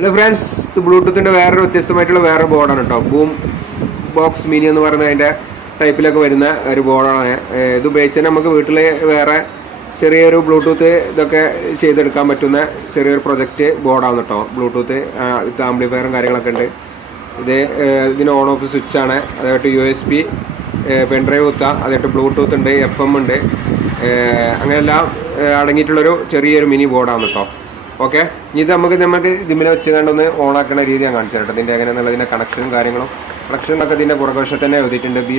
Hello friends, ഇത് ബ്ലൂടൂത്തിൻ്റെ വേറൊരു വ്യത്യസ്തമായിട്ടുള്ള വേറെ ബോർഡാണ് കേട്ടോ. ബൂം ബോക്സ് മിനി എന്ന് പറയുന്ന അതിൻ്റെ ടൈപ്പിലൊക്കെ വരുന്ന ഒരു ബോർഡാണ്. ഇത് ഉപയോഗിച്ചാൽ നമുക്ക് വീട്ടിൽ വേറെ ചെറിയൊരു ബ്ലൂടൂത്ത് ഇതൊക്കെ ചെയ്തെടുക്കാൻ പറ്റുന്ന ചെറിയൊരു പ്രൊജക്റ്റ് ബോർഡാണ് കേട്ടോ. ബ്ലൂടൂത്ത് വിത്ത് ആംപ്ലിഫയറും കാര്യങ്ങളൊക്കെ ഉണ്ട്. ഇതിന് ഓൺ ഓഫ് സ്വിച്ചാണ്. അതായിട്ട് USB പെൻഡ്രൈവ് കുത്താം. അതായിട്ട് ബ്ലൂടൂത്ത് ഉണ്ട്, FM ഉണ്ട്, അങ്ങനെയെല്ലാം അടങ്ങിയിട്ടുള്ളൊരു ചെറിയൊരു മിനി ബോർഡാണ് കേട്ടോ. ഓക്കെ, ഇത് നമുക്ക് ഇതിനെ വെച്ച് കണ്ടൊന്ന് ഓണാക്കുന്ന രീതി ഞാൻ കാണിച്ചു തരട്ടെ. ഇതിൻ്റെ എങ്ങനെയാണെന്നുള്ളതിൻ്റെ കണക്ഷനും കണക്ഷനൊക്കെ ഇതിൻ്റെ പുറകുവശത്ത് തന്നെ എഴുതിയിട്ടുണ്ട്. B+,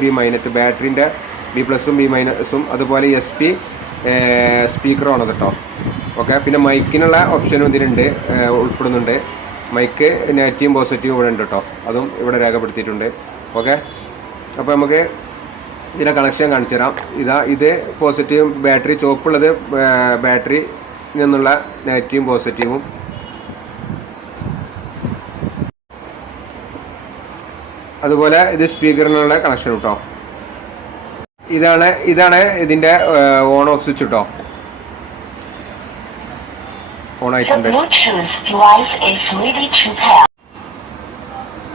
B-, ബാറ്ററിൻ്റെ B+, B-, അതുപോലെ SP സ്പീക്കറുമാണ് കേട്ടോ. ഓക്കെ, പിന്നെ മൈക്കിനുള്ള ഓപ്ഷനും ഇതിലുണ്ട്, ഉൾപ്പെടുന്നുണ്ട്. മൈക്ക് നെഗറ്റീവും പോസിറ്റീവും ഇവിടെ ഉണ്ട് കേട്ടോ. അതും ഇവിടെ രേഖപ്പെടുത്തിയിട്ടുണ്ട്. ഓക്കെ, അപ്പോൾ നമുക്ക് ഇതിൻ്റെ കണക്ഷൻ കാണിച്ചു തരാം. ഇത് പോസിറ്റീവും ബാറ്ററി ചുവപ്പുള്ളത് ബാറ്ററി നിന്നുള്ള നെഗറ്റീവും പോസിറ്റീവും, അതുപോലെ ഇത് സ്പീക്കറിനുള്ള കണക്ഷൻ കേട്ടോ. ഇതാണ് ഇതിൻ്റെ ഓൺ ഓഫ് സ്വിച്ച് കേട്ടോ. ഓൺ ആയിട്ടുണ്ട്.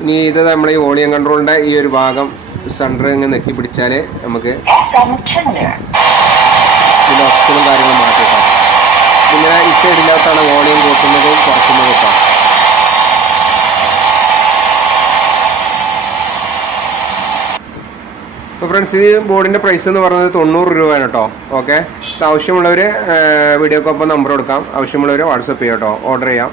ഇനി ഇത് നമ്മൾ ഈ വോളിയം കൺട്രോളിൻ്റെ ഈ ഒരു ഭാഗം സെൻറ്റർ ഇങ്ങനെ നെക്കി പിടിച്ചാൽ നമുക്ക് ഇതിൻ്റെ ഓപ്ഷനും കാര്യങ്ങളും മാറ്റാം കേട്ടോ. ഇങ്ങനെ ഈ സൈഡിനകത്താണ് വോളിയം കൂട്ടുന്നതും കുറയ്ക്കുന്നതും കേട്ടോ. അപ്പോൾ ഫ്രണ്ട്സ്, ഈ ബോർഡിൻ്റെ പ്രൈസ് എന്ന് പറയുന്നത് 90 രൂപയാണ് കേട്ടോ. ഓക്കെ, ആവശ്യമുള്ളവർ വീഡിയോക്കൊപ്പം നമ്പർ കൊടുക്കാം. ആവശ്യമുള്ളവർ വാട്സപ്പ് ചെയ്യാം കേട്ടോ, ഓർഡർ ചെയ്യാം.